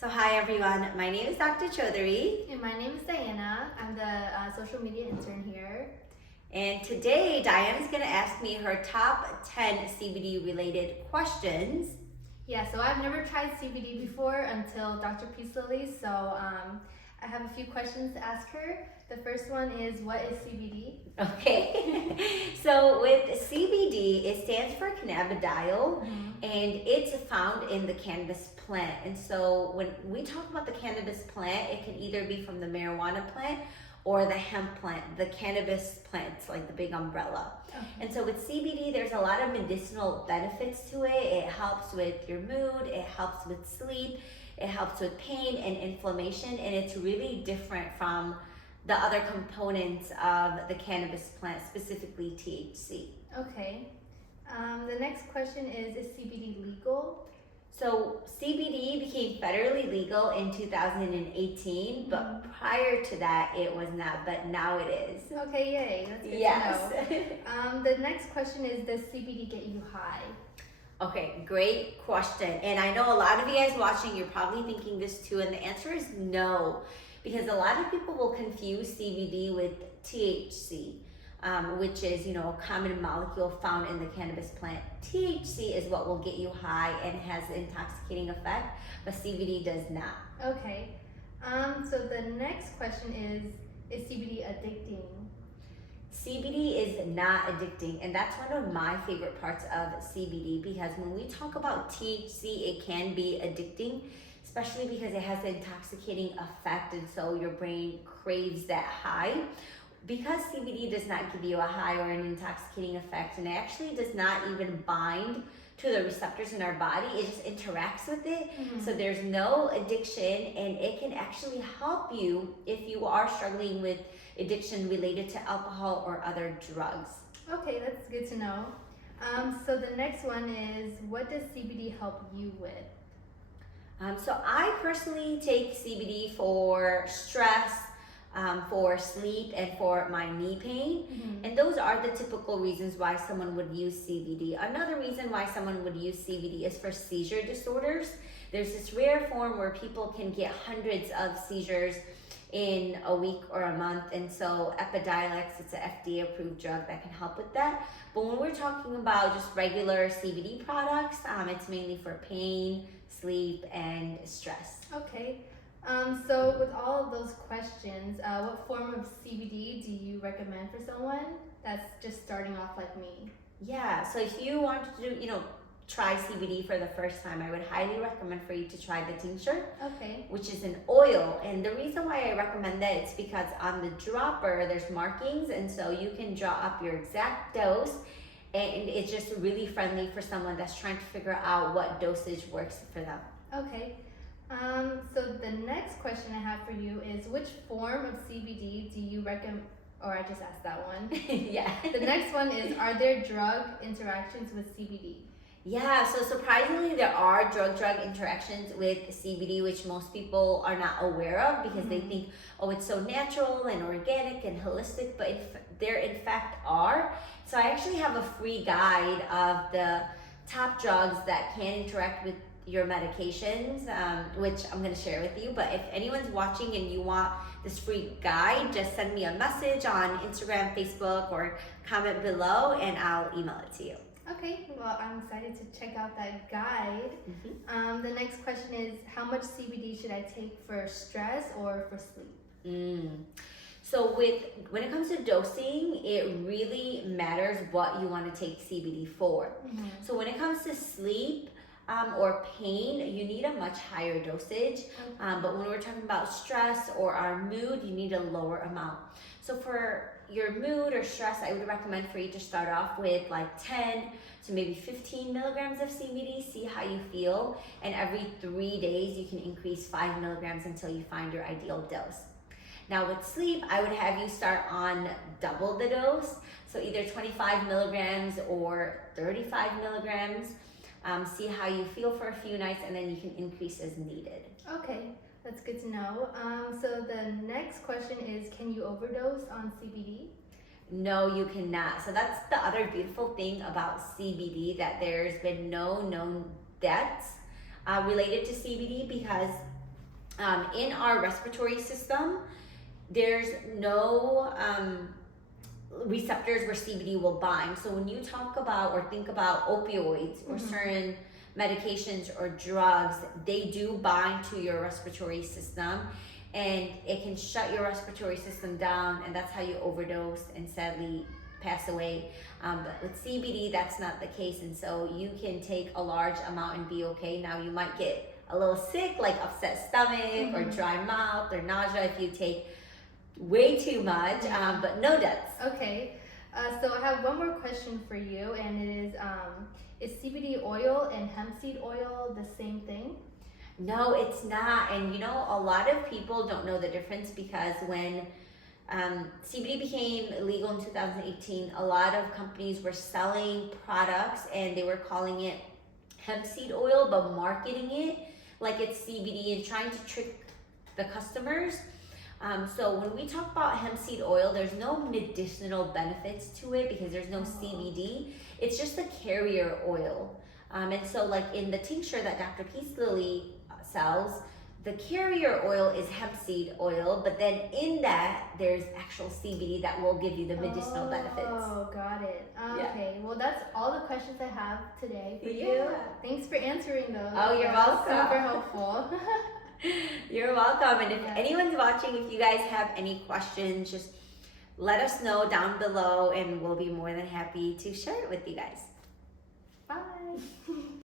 So hi everyone, my name is Dr. Choudhury. And my name is Diana. I'm the social media intern here. And today Diana's going to ask me her top 10 CBD related questions. Yeah, so I've never tried CBD before until Dr. Peace Lily, so I have a few questions to ask her. The first one is, what is CBD? Okay, so with CBD, it stands for cannabidiol, and it's found in the cannabis plant. And so when we talk about the cannabis plant, it can either be from the marijuana plant or the hemp plant, the cannabis plants, like the big umbrella. Okay. And so with CBD, there's a lot of medicinal benefits to it. It helps with your mood, it helps with sleep, it helps with pain and inflammation, and it's really different from the other components of the cannabis plant, specifically THC. Okay. The next question is CBD legal? So CBD became federally legal in 2018, but prior to that it was not, but now it is. Okay, yay. That's good to know. The next question is, does CBD get you high? Okay, great question. And I know a lot of you guys watching, you're probably thinking this too, and the answer is no. Because a lot of people will confuse CBD with THC, which is, a common molecule found in the cannabis plant. THC is what will get you high and has an intoxicating effect, but CBD does not. Okay. So the next question is CBD addicting? CBD is not addicting, and that's one of my favorite parts of CBD, because when we talk about THC, it can be addicting, especially because it has an intoxicating effect, and so your brain craves that high. Because CBD does not give you a high or an intoxicating effect, and it actually does not even bind to the receptors in our body, it just interacts with it. So there's no addiction, and it can actually help you if you are struggling with addiction related to alcohol or other drugs. Okay, that's good to know. So the next one is, what does CBD help you with? So I personally take CBD for stress, for sleep, and for my knee pain. And those are the typical reasons why someone would use CBD. Another reason why someone would use CBD is for seizure disorders. There's this rare form where people can get hundreds of seizures in a week or a month, and so Epidiolex, it's an FDA approved drug that can help with that. But when we're talking about just regular CBD products, it's mainly for pain, sleep, and stress. Okay. So with all of those questions, what form of CBD do you recommend for someone that's just starting off like me? Yeah, so if you want to do, try CBD for the first time, I would highly recommend for you to try the tincture, which is an oil. And the reason why I recommend that is because on the dropper, there's markings, and so you can draw up your exact dose, and it's just really friendly for someone that's trying to figure out what dosage works for them. Okay. So the next question I have for you is, which form of CBD do you recommend? Or I just asked that one. Yeah. The next one is, are there drug interactions with CBD? Yeah, so surprisingly, there are drug-drug interactions with CBD, which most people are not aware of because they think, oh, it's so natural and organic and holistic, but there in fact are. So I actually have a free guide of the top drugs that can interact with your medications, which I'm going to share with you. But if anyone's watching and you want this free guide, just send me a message on Instagram, Facebook, or comment below, and I'll email it to you. Okay, well, I'm excited to check out that guide. The next question is, how much CBD should I take for stress or for sleep? So when it comes to dosing, it really matters what you want to take CBD for. So when it comes to sleep or pain, you need a much higher dosage. But when we're talking about stress or our mood, you need a lower amount. So for your mood or stress, I would recommend for you to start off with like 10 to maybe 15 milligrams of CBD, see how you feel. And every 3 days, you can increase 5 milligrams until you find your ideal dose. Now with sleep, I would have you start on double the dose. So either 25 milligrams or 35 milligrams. See how you feel for a few nights, and then you can increase as needed. Okay. That's good to know. So the next question is, can you overdose on CBD? No, you cannot. So that's the other beautiful thing about CBD, that there's been no known deaths related to CBD, because in our respiratory system, there's no receptors where CBD will bind. So when you talk about or think about opioids or certain medications or drugs, they do bind to your respiratory system, and it can shut your respiratory system down, and that's how you overdose and sadly pass away. But with CBD, that's not the case, and so you can take a large amount and be okay. Now you might get a little sick, like upset stomach or dry mouth or nausea if you take way too much, but no deaths. Okay, so I have one more question for you, and it is CBD oil and hemp seed oil the same thing? No, it's not. And you know, a lot of people don't know the difference because when CBD became legal in 2018, a lot of companies were selling products and they were calling it hemp seed oil, but marketing it like it's CBD and trying to trick the customers. So when we talk about hemp seed oil, there's no medicinal benefits to it because there's no CBD. It's just the carrier oil. And so like in the tincture that Dr. Peace Lily sells, the carrier oil is hemp seed oil, but then in that there's actual CBD that will give you the medicinal benefits. Oh, got it. Okay, well that's all the questions I have today for you. Yeah. Thanks for answering those. Oh, you're welcome. Super helpful. You're welcome. And if anyone's watching, if you guys have any questions, just let us know down below and we'll be more than happy to share it with you guys. Bye.